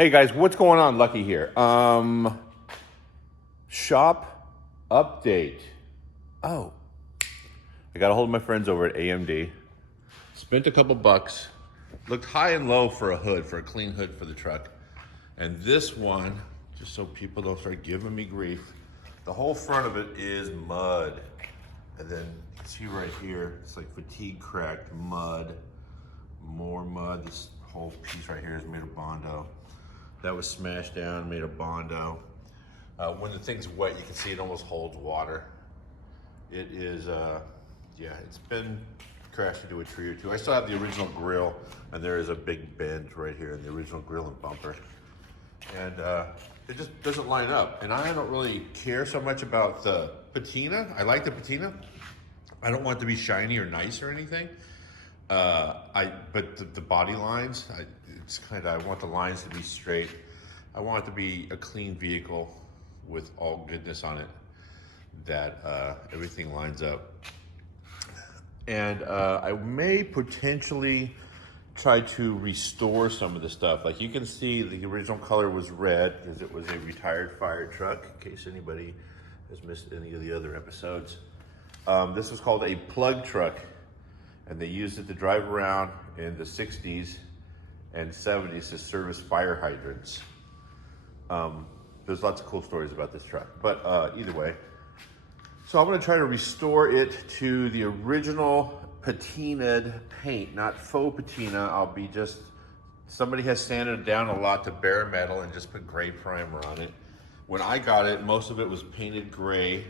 Hey guys, what's going on? Lucky here. Shop update. Oh, I got a hold of my friends over at AMD. Spent a couple bucks. Looked high and low for a hood, for a clean hood for the truck. And this one, just so people don't start giving me grief, the whole front of it is mud. And then you can see right here, it's like fatigue cracked mud. More mud. This whole piece right here is made of Bondo. That was smashed down, made of Bondo. When the thing's wet, you can see it almost holds water. It is, yeah, it's been crashed into a tree or two. I still have the original grill, and there is a big bend right here in the original grill and bumper. And it just doesn't line up. And I don't really care so much about the patina. I like the patina. I don't want it to be shiny or nice or anything. But the body lines, I want the lines to be straight. I want it to be a clean vehicle with all goodness on it, that everything lines up. And I may potentially try to restore some of the stuff. Like you can see the original color was red because it was a retired fire truck, in case anybody has missed any of the other episodes. This was called a plug truck, and they used it to drive around in the 60s and 70s to service fire hydrants. There's lots of cool stories about this truck, but either way. So I'm gonna try to restore it to the original patinaed paint, not faux patina. Somebody has sanded it down a lot to bare metal and just put gray primer on it. When I got it, most of it was painted gray.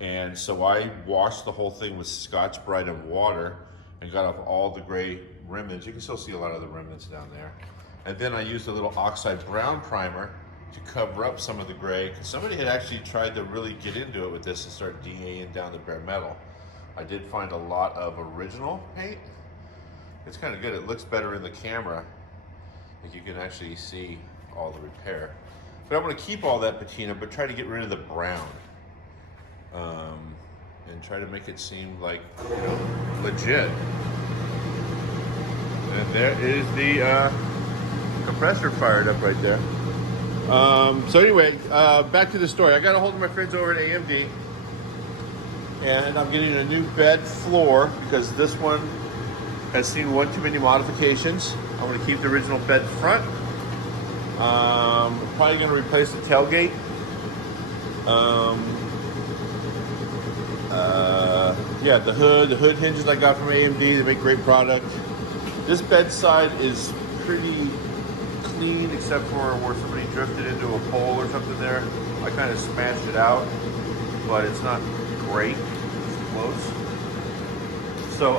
And so I washed the whole thing with Scotch-Brite and water and got off all the gray remnants. You can still see a lot of the remnants down there. And then I used a little oxide brown primer to cover up some of the gray, because somebody had actually tried to really get into it with this and start DAing down the bare metal. I did find a lot of original paint. It's kind of good. It looks better in the camera. Like you can actually see all the repair. But I'm going to keep all that patina, but try to get rid of the brown. And try to make it seem like, legit. And there is the compressor fired up right there. So anyway, back to the story. I got a hold of my friends over at AMD, and I'm getting a new bed floor because this one has seen one too many modifications. I'm going to keep the original bed front. Probably going to replace the tailgate. Yeah, the hood hinges I got from AMD. They make great product. This bedside is pretty clean, except for where somebody drifted into a pole or something there. I kind of smashed it out, but it's not great. It's close. So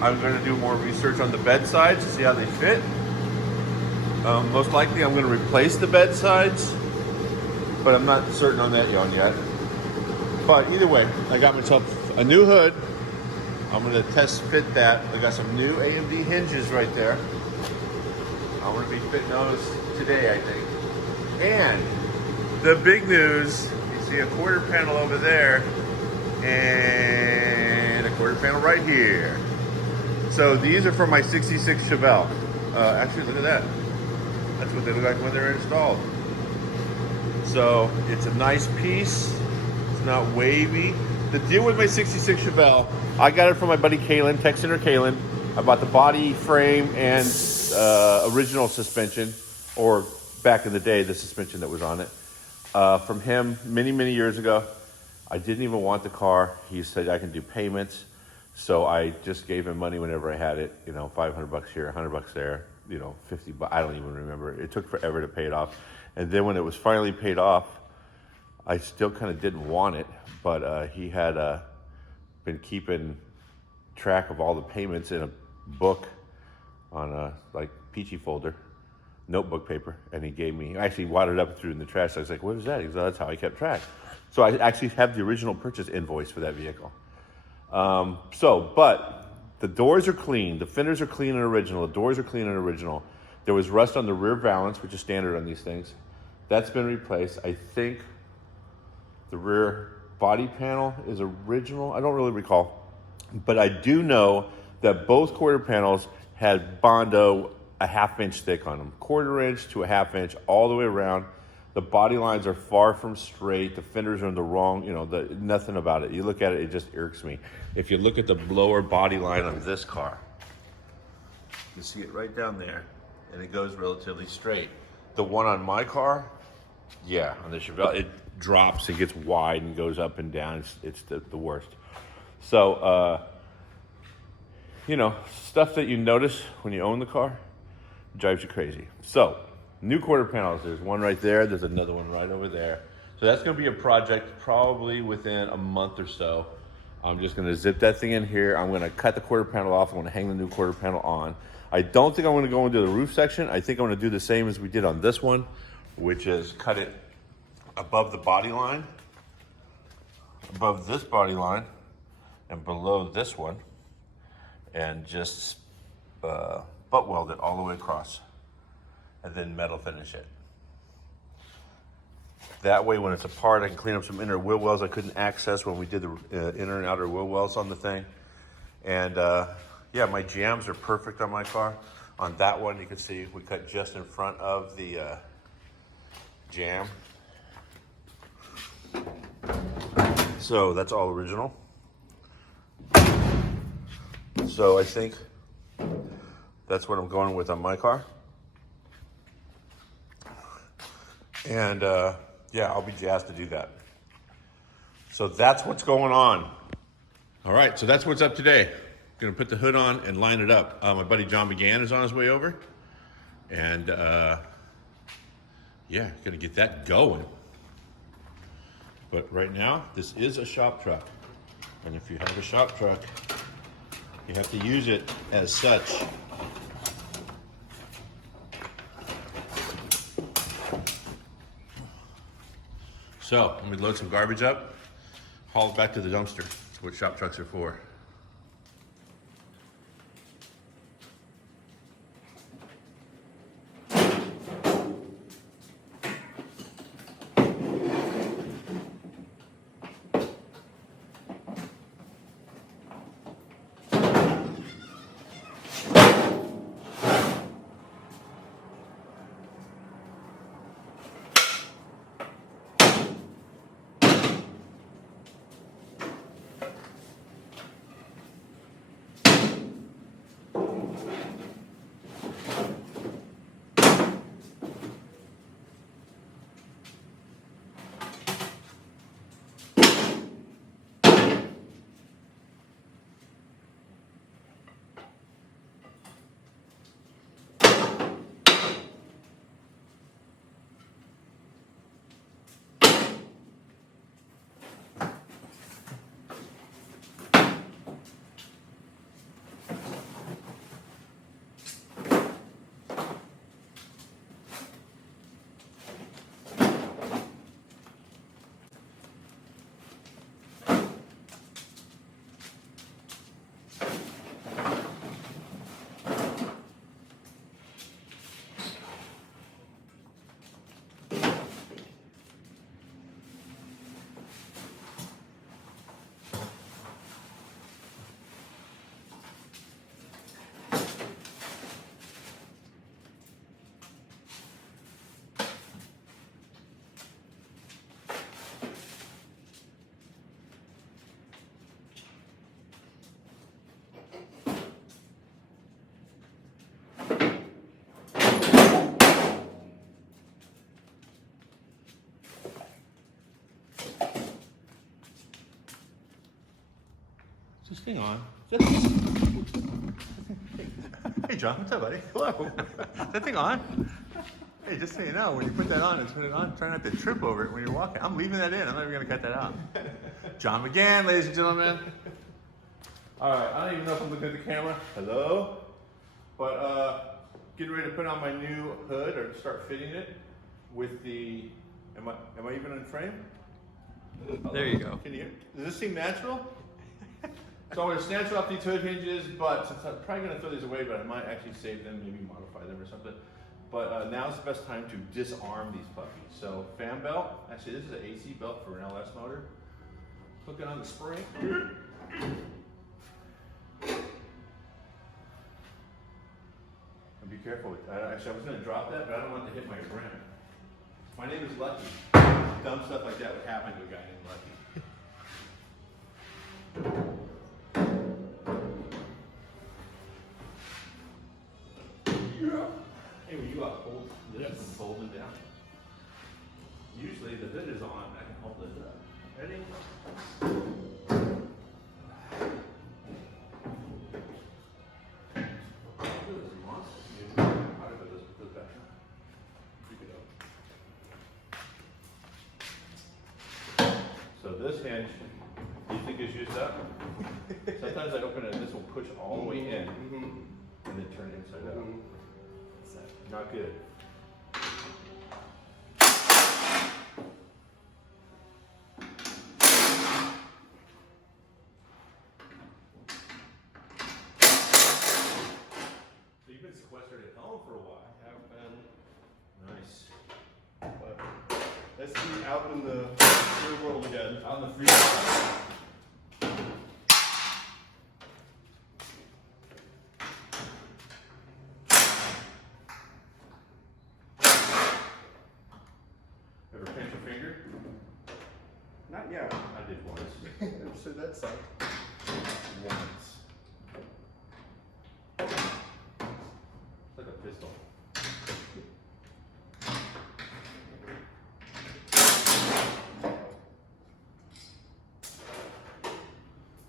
I'm going to do more research on the bedsides to see how they fit. Most likely I'm going to replace the bedsides, but I'm not certain on that yet. But either way, I got myself a new hood. I'm going to test fit that. I got some new AMD hinges right there. I'm going to be fitting those today, I think. And the big news, you see a quarter panel over there and a quarter panel right here. So these are for my 66 Chevelle. Actually, look at that. That's what they look like when they're installed. So it's a nice piece. It's not wavy. The deal with my 66 Chevelle, I got it from my buddy Kalen, Tech Center Kalen. I bought the body, frame, and original suspension, or back in the day, the suspension that was on it, from him many years ago. I didn't even want the car. He said I can do payments, so I just gave him money whenever I had it. $500 here, $100 there, 50 bucks. I don't even remember. It took forever to pay it off, and then when it was finally paid off, I still kind of didn't want it, but he had been keeping track of all the payments in a book on a peachy folder, notebook paper, and he gave me, I actually wadded up and threw it in the trash. So I was like, what is that? He goes, oh, that's how I kept track. So I actually have the original purchase invoice for that vehicle. But the doors are clean, the fenders are clean and original, the doors are clean and original. There was rust on the rear valance, which is standard on these things. That's been replaced. I think the rear body panel is original. I don't really recall, but I do know that both quarter panels had Bondo a 1/2 inch thick on them. 1/4 inch to a 1/2 inch all the way around. The body lines are far from straight. The fenders are in the wrong, nothing about it. You look at it, it just irks me. If you look at the lower body line on this car, you see it right down there, and it goes relatively straight. The one on my car, yeah, on the Chevelle, it drops, it gets wide and goes up and down. It's the worst. So, stuff that you notice when you own the car drives you crazy. So, new quarter panels. There's one right there. There's another one right over there. So that's going to be a project probably within a month or so. I'm just going to zip that thing in here. I'm going to cut the quarter panel off. I'm going to hang the new quarter panel on. I don't think I'm going to go into the roof section. I think I'm going to do the same as we did on this one, which is cut it above the body line, above this body line, and below this one, and just butt weld it all the way across, and then metal finish it. That way, when it's apart, I can clean up some inner wheel wells I couldn't access when we did the inner and outer wheel wells on the thing. And yeah, my jams are perfect on my car. On that one, you can see we cut just in front of the jam. So that's all original. So I think that's what I'm going with on my car. And yeah, I'll be jazzed to do that. So that's what's going on. All right, so that's what's up today. Gonna put the hood on and line it up. My buddy John McGann is on his way over. And yeah, gonna get that going. But right now, this is a shop truck. And if you have a shop truck, you have to use it as such. So, let me load some garbage up, haul it back to the dumpster. That's what shop trucks are for. Is this thing on? Hey John, what's up, buddy? Hello. Is that thing on? Hey, just so you know, when you put that on and put it on, try not to trip over it when you're walking. I'm leaving that in. I'm not even gonna cut that out. John McGann, ladies and gentlemen. All right, I don't even know if I'm looking at the camera. Hello. But getting ready to put on my new hood or start fitting it with the. Am I even in frame? Hello? There you go. Can you? Does this seem natural? So I'm going to snatch off these hood hinges, but since I'm probably going to throw these away, but I might actually save them, maybe modify them or something. But now's the best time to disarm these puppies. So fan belt, actually this is an AC belt for an LS motor. Hook it on the spring. I'm Be careful with that. Actually, I was going to drop that, but I don't want it to hit my rim. My name is Lucky. Dumb stuff like that would happen to a guy named Lucky. Hey, were you up? Hold this from folding down. Usually the hood is on. I can hold it up. Ready? So this hinge, do you think is used up? Sometimes I open it and this will push all the way in and then turn it inside out. Not good. So you've been sequestered at home for a while. Have been, Nice. but let's be out in the real world again. Out in the free world. Ever pinch your finger? Not yet. I did once. So that sucked. Once. It's like a pistol.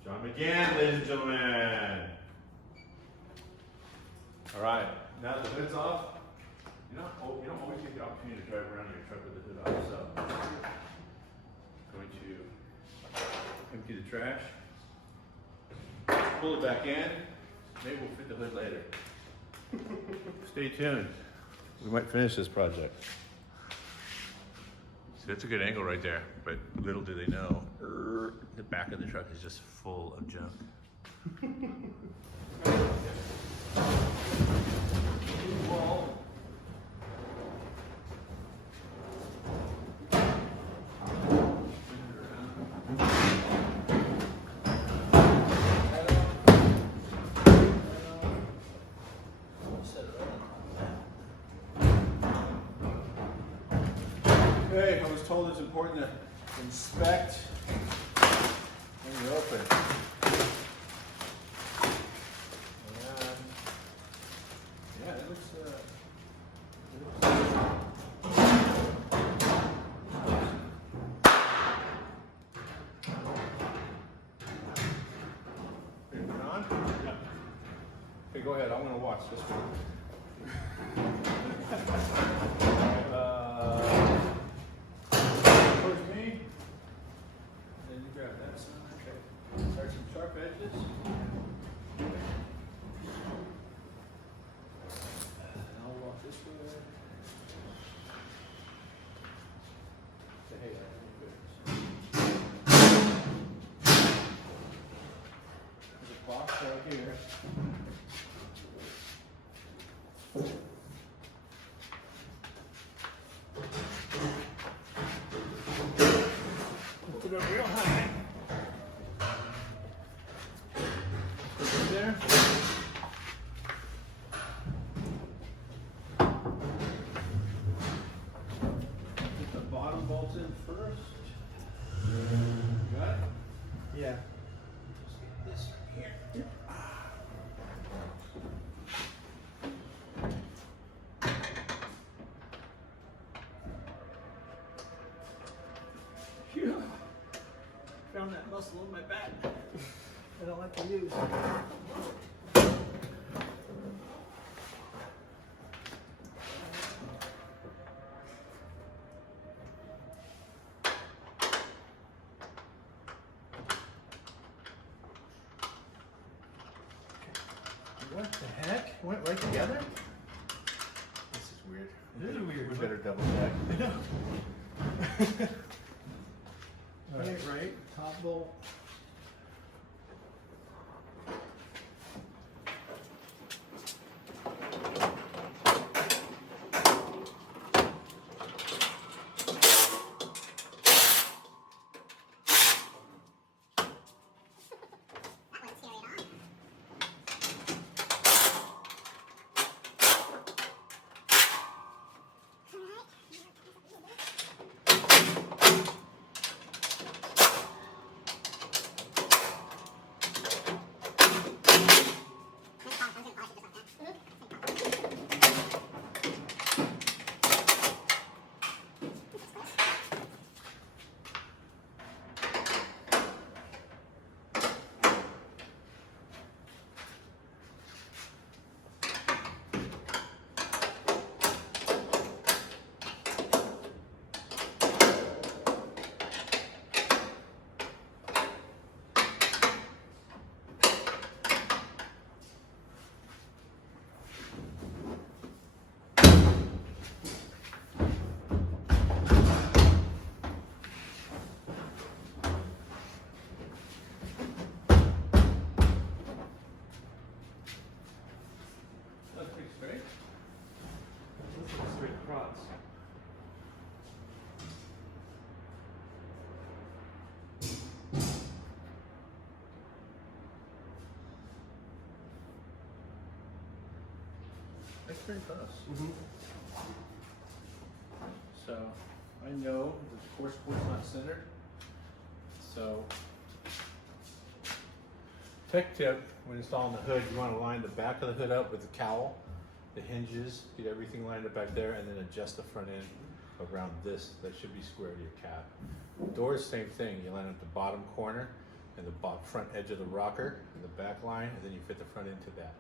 John McGann, ladies and gentlemen. All right, now that the hood's off, you don't always get the opportunity to drive around in your truck with the hood off, so I'm going to empty the trash, pull it back in, maybe we'll fit the hood later. Stay tuned. We might finish this project. See, that's a good angle right there, but little do they know, the back of the truck is just full of junk. Okay, I was told it's important to inspect when you open. And yeah, it looks Ready to put it on? Yeah. Okay, go ahead. I'm gonna watch this one. Towards me. Then you grab that side. Okay. Start some sharp edges. And I'll walk this way. Say, hey, that's good. There's a box right here. Put it up real high. Put it there. Get the bottom bolts in first. Got it? Yeah. Just get this right here. Phew. Found that muscle in my back. I don't like to use. What the heck? Went right together? This is weird. It is weird. We better double check. I know. Right, top bolt. pretty close. Mm-hmm. So I know the core support's not centered. So tech tip, when installing the hood, you want to line the back of the hood up with the cowl, the hinges, get everything lined up back there, and then adjust the front end around this. That should be square to your cab. Doors, same thing. You line up the bottom corner and the front edge of the rocker, and the back line, and then you fit the front end to that.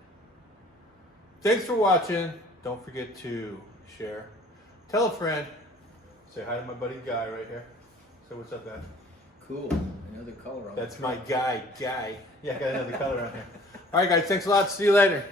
Thanks for watching. Don't forget to share. Tell a friend. Say hi to my buddy Guy right here. Say what's up, man. Cool. Another color on That's my guy. Yeah, I got another color on here. All right, guys. Thanks a lot. See you later.